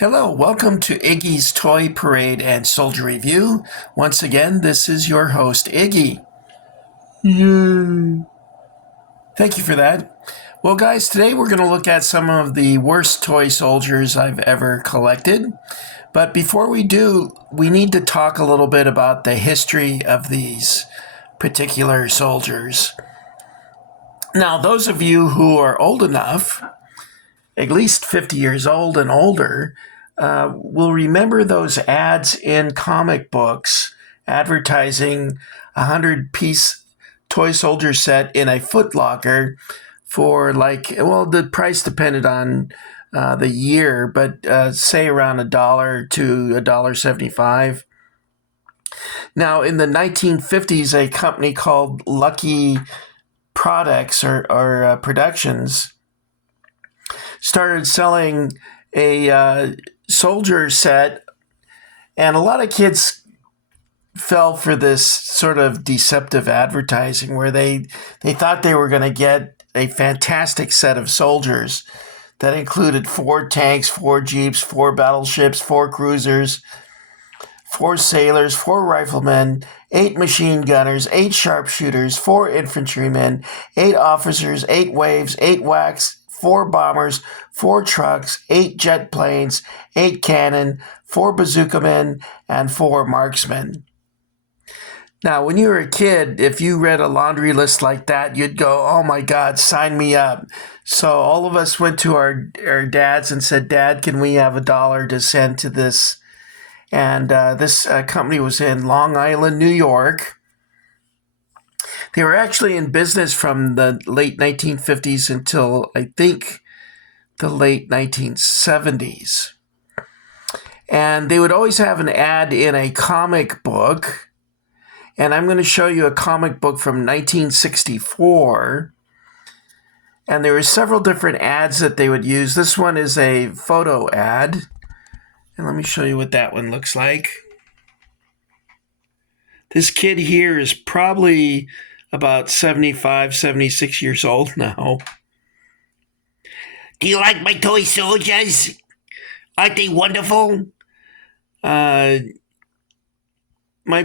Hello, welcome to Iggy's Toy Parade and Soldier Review. Once again, this is your host, Iggy. Yay! Thank you for that. Well, guys, today we're going to look at some of the worst toy soldiers I've ever collected. But before we do, we need to talk a little bit about the history of these particular soldiers. Now, those of you who are old enough, at least 50 years old and older, will remember those ads in comic books advertising a 100-piece toy soldier set in a Foot Locker for the price depended on the year, but say around $1 to $1.75. Now, in the 1950s, a company called Lucky Products or Productions started selling a soldier set, and a lot of kids fell for this sort of deceptive advertising where they thought they were going to get a fantastic set of soldiers that included 4 tanks, 4 jeeps, 4 battleships, 4 cruisers, 4 sailors, 4 riflemen, 8 machine gunners, 8 sharpshooters, 4 infantrymen, 8 officers, 8 waves, 8 whacks, 4 bombers, 4 trucks, 8 jet planes, 8 cannon, 4 bazooka men, and 4 marksmen. Now, when you were a kid, if you read a laundry list like that, you'd go, oh my God, sign me up. So all of us went to our dads and said, Dad, can we have $1 to send to this? And this company was in Long Island, New York. They were actually in business from the late 1950s until, I think, the late 1970s. And they would always have an ad in a comic book. And I'm going to show you a comic book from 1964. And there were several different ads that they would use. This one is a photo ad. And let me show you what that one looks like. This kid here is probably about 75, 76 years old now. Do you like my toy soldiers? Aren't they wonderful? My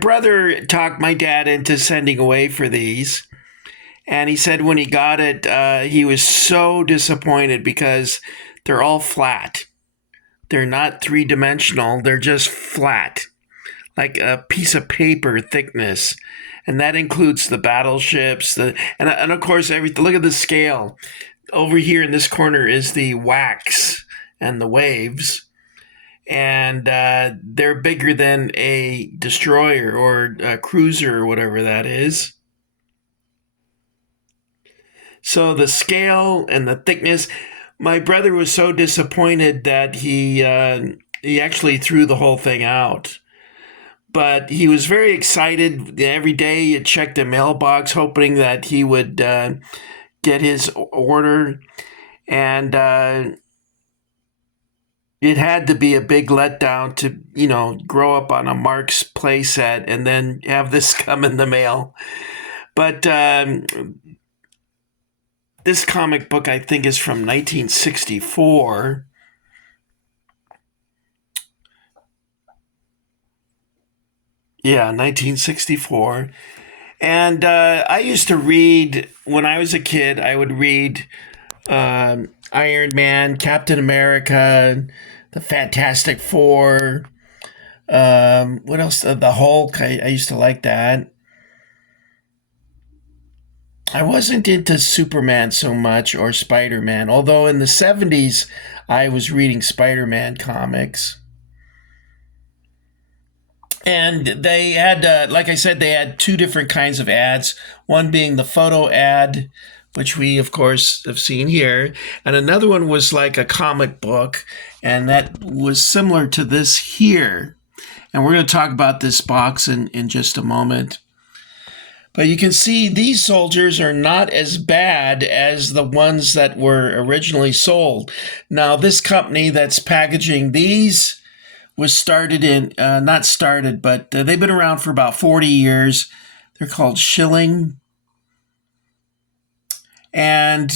brother talked my dad into sending away for these. And he said when he got it, he was so disappointed because they're all flat. They're not three-dimensional. They're just flat, like a piece of paper thickness. And that includes the battleships, and of course, everything. Look at the scale. Over here in this corner is the whacks and the waves. And they're bigger than a destroyer or a cruiser or whatever that is. So the scale and the thickness, my brother was so disappointed that he actually threw the whole thing out. But he was very excited. Every day he checked the mailbox hoping that he would get his order. And it had to be a big letdown to, grow up on a Marx playset and then have this come in the mail. But this comic book, I think, is from 1964. Yeah, 1964. And I used to read, when I was a kid, I would read Iron Man, Captain America, the Fantastic Four. What else? The Hulk. I used to like that. I wasn't into Superman so much or Spider-Man, although in the 70s I was reading Spider-Man comics. And they had, like I said, they had 2 different kinds of ads, one being the photo ad, which we, of course, have seen here, and another one was like a comic book, and that was similar to this here. And we're going to talk about this box in just a moment. But you can see these soldiers are not as bad as the ones that were originally sold. Now, this company that's packaging these was started in, not started, but they've been around for about 40 years. They're called Schilling. And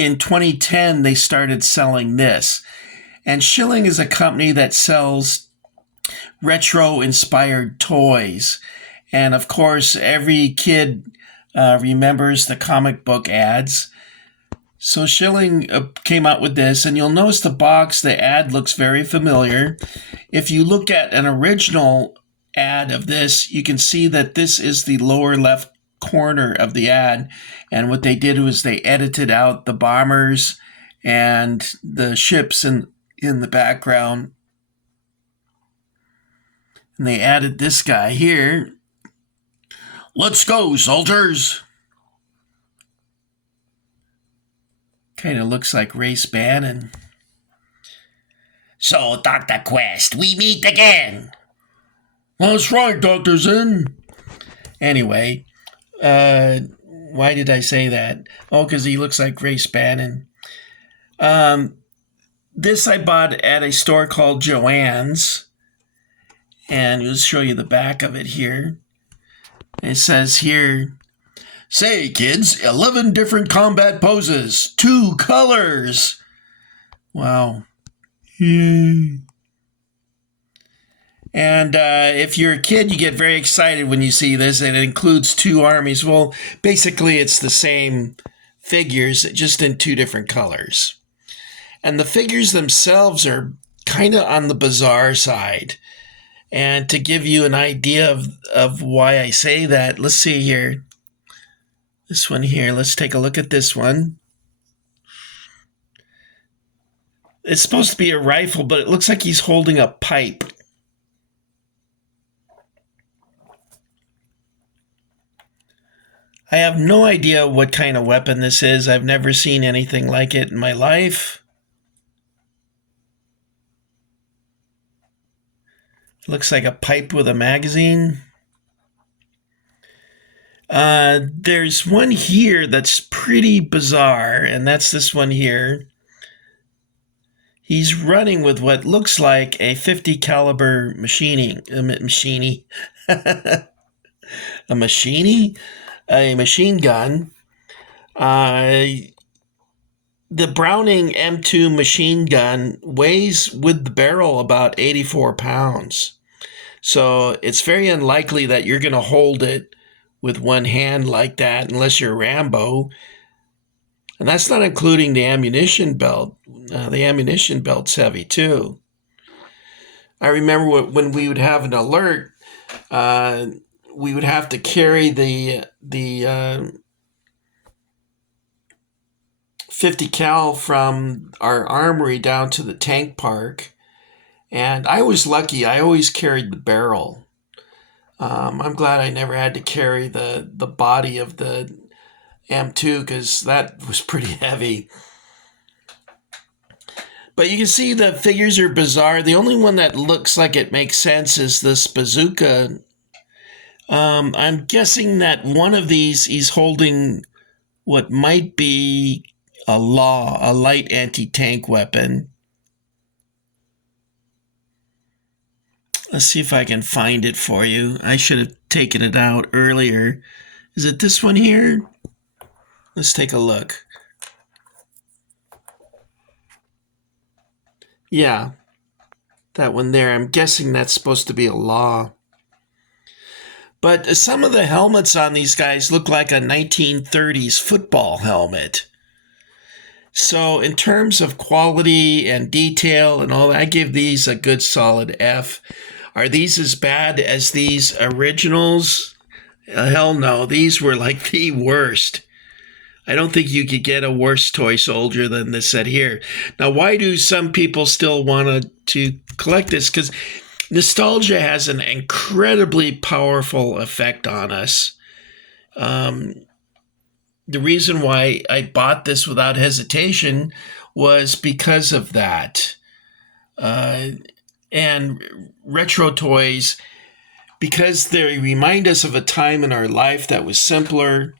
in 2010, they started selling this. And Schilling is a company that sells retro-inspired toys. And of course, every kid remembers the comic book ads. So Schilling came out with this, and you'll notice the box, the ad looks very familiar. If you look at an original ad of this, you can see that this is the lower left corner of the ad. And what they did was they edited out the bombers and the ships in the background. And they added this guy here. Let's go, soldiers! Kind of looks like Race Bannon. So, Dr. Quest, we meet again. That's right, Dr. Zinn. Anyway, why did I say that? Oh, because he looks like Race Bannon. This I bought at a store called Joann's. And I'll show you the back of it here. It says here, say, kids, 11 different combat poses, 2 colors. Wow. Yay. And if you're a kid, you get very excited when you see this. And it includes 2 armies. Well, basically, it's the same figures, just in 2 different colors. And the figures themselves are kind of on the bizarre side. And to give you an idea of why I say that, let's see here. This one here, let's take a look at this one. It's supposed to be a rifle, but it looks like he's holding a pipe. I have no idea what kind of weapon this is. I've never seen anything like it in my life. Looks like a pipe with a magazine. There's one here that's pretty bizarre, and that's this one here. He's running with what looks like a 50 caliber machine gun. The Browning M2 machine gun weighs with the barrel about 84 pounds. So it's very unlikely that you're going to hold it with one hand like that unless you're Rambo. And that's not including the ammunition belt. The ammunition belt's heavy too. I remember when we would have an alert, we would have to carry the 50 cal from our armory down to the tank park. And I was lucky. I always carried the barrel. I'm glad I never had to carry the body of the M2 because that was pretty heavy. But you can see the figures are bizarre. The only one that looks like it makes sense is this bazooka. I'm guessing that one of these he's holding what might be a light anti-tank weapon. Let's see if I can find it for you. I should have taken it out earlier. Is it this one here? Let's take a look. Yeah, that one there. I'm guessing that's supposed to be a law. But some of the helmets on these guys look like a 1930s football helmet. So in terms of quality and detail and all that, I give these a good solid F. Are these as bad as these originals? Hell no. These were like the worst. I don't think you could get a worse toy soldier than this set here. Now, why do some people still want to collect this? Because nostalgia has an incredibly powerful effect on us. The reason why I bought this without hesitation was because of that. And retro toys, because they remind us of a time in our life that was simpler,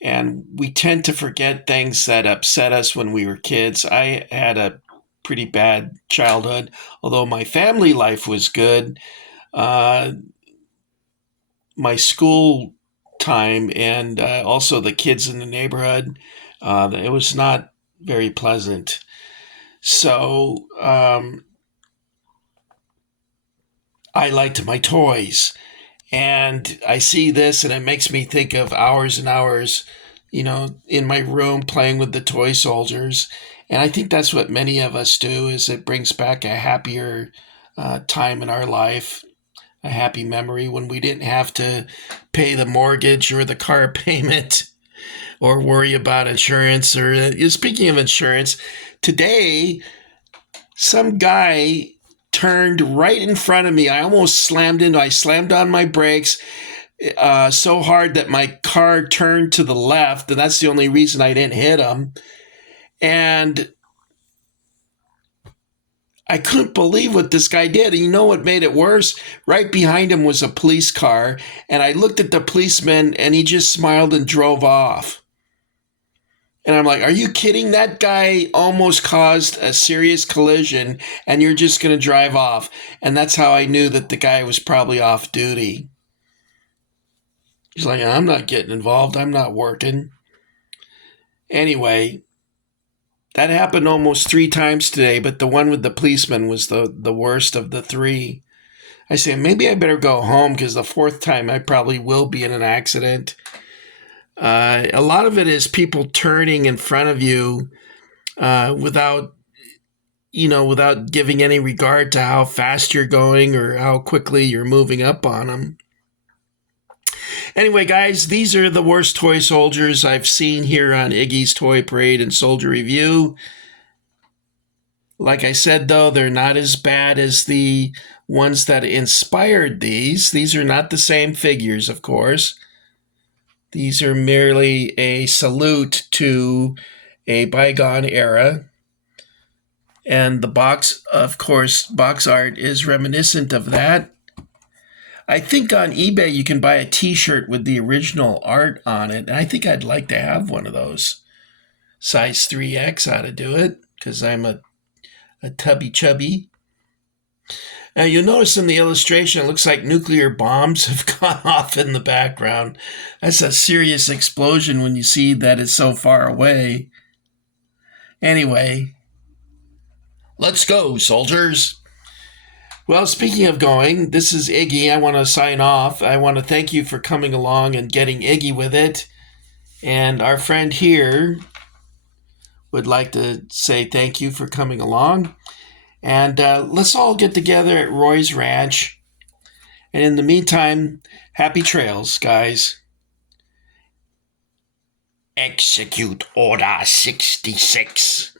and we tend to forget things that upset us when we were kids. I had a pretty bad childhood, although my family life was good. My school time and also the kids in the neighborhood, it was not very pleasant. So I liked my toys. And I see this and it makes me think of hours and hours, in my room playing with the toy soldiers. And I think that's what many of us do is it brings back a happier time in our life, a happy memory when we didn't have to pay the mortgage or the car payment or worry about insurance. Or speaking of insurance, today some guy turned right in front of me. I almost slammed into. I slammed on my brakes so hard that my car turned to the left, and that's the only reason I didn't hit him. And I couldn't believe what this guy did. And you know what made it worse? Right behind him was a police car, and I looked at the policeman, and he just smiled and drove off. And I'm like, are you kidding? That guy almost caused a serious collision, and you're just going to drive off. And that's how I knew that the guy was probably off duty. He's like, I'm not getting involved. I'm not working. Anyway, that happened almost 3 times today, but the one with the policeman was the worst of the 3. I say, maybe I better go home because the 4th time I probably will be in an accident. A lot of it is people turning in front of you without giving any regard to how fast you're going or how quickly you're moving up on them. Anyway, guys, these are the worst toy soldiers I've seen here on Iggy's Toy Parade and Soldier Review. Like I said, though, they're not as bad as the ones that inspired these. These are not the same figures, of course. These are merely a salute to a bygone era. And the box, of course, box art is reminiscent of that. I think on eBay you can buy a t-shirt with the original art on it. And I think I'd like to have one of those. Size 3X ought to do it because I'm a tubby chubby. Now you'll notice in the illustration it looks like nuclear bombs have gone off in the background. That's a serious explosion when you see that it's so far away. Anyway, let's go, soldiers. Well, speaking of going, this is Iggy. I want to sign off. I want to thank you for coming along and getting Iggy with it. And our friend here would like to say thank you for coming along. And let's all get together at Roy's Ranch. And in the meantime, happy trails, guys. Execute Order 66.